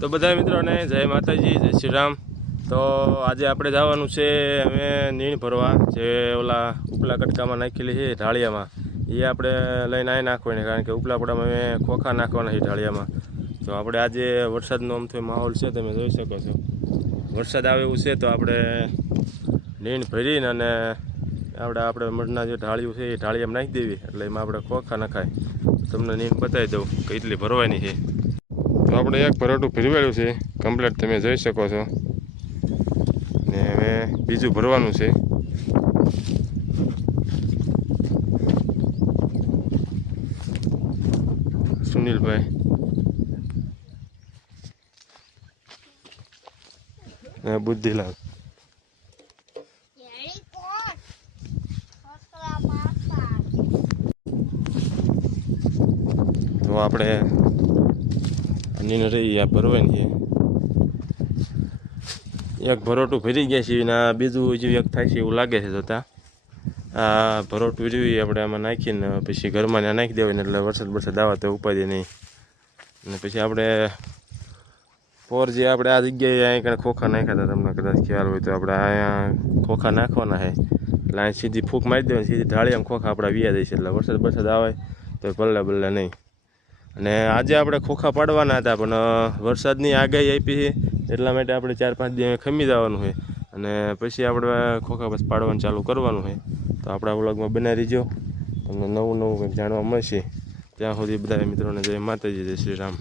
તો બધા મિત્રોને જય માતાજી, જય શ્રી રામ તો આજે આપણે જવાનું છે, અમે નીણ ભરવા, જે ઓલા ઉપલા કટકામાં નાખેલી છે, ઢાળિયામાં. એ આપણે લઈને આવી નાખવાની, કારણ કે ઉપલા પડામાં અમે ખોખા નાખવાના છે ઢાળિયામાં. તો આપણે આજે વરસાદનો આમ થયો માહોલ છે, તમે જોઈ શકો છો. વરસાદ આવે એવું છે, તો આપણે નીણ ભરીને અને આપણે આપણે મઢના જે ઢાળિયું છે, એ ઢાળિયામાં નાખી દેવી. એટલે એમાં આપણે ખોખા નખાય. તમને નીણ બતાવી દઉં કે એટલી ભરવાની છે. તો આપણે એક ભરોટું ભરવેલું છે. કમ્પ્લેટ તમે જોઈ શકો છો. ને હવે બીજું ભરવાનું છે. સુનિલભાઈ. બુદ્ધિલાલ. તો આપણે નીણ રહી, આ ભરવાની છે એક ભરોટું ભરી ગયા છે અને આ બીજું હજુ એક થાય છે એવું લાગે છે જોતા. આ ભરોટું રહ્યું આપણે આમાં નાખીને, પછી ઘરમાં નાખી દેવાય એટલે વરસાદ વરસાદ આવે તો ઉપાધિ નહીં. અને પછી આપણે પોર જે આપણે આ જગ્યાએ અહીં કણે ખોખા નાખ્યા હતા, તમને કદાચ ખ્યાલ હોય તો આપણે અહીંયા ખોખા નાખવાના છે. એટલે અહીં સીધી ફૂંક મારી દેવાની, સીધી ઢાળી આમ ખોખા આપણા વ્યા જાય છે, એટલે વરસાદ વરસાદ આવે તો ભલે ભલે નહીં. અને આજે આપણે ખોખા પાડવાના હતા, પણ વરસાદની આગાહી આપી છે, એટલા માટે આપણે ચાર પાંચ દિવસ ખમી જવાનું છે. અને પછી આપણે ખોખા બસ પાડવાનું ચાલુ કરવાનું છે. તો આપણા વ્લોગમાં બનાવી રહીજો. તમને નવું નવું કંઈક જાણવા મળશે. ત્યાં સુધી બધા મિત્રોને જય માતાજી, જય શ્રી રામ.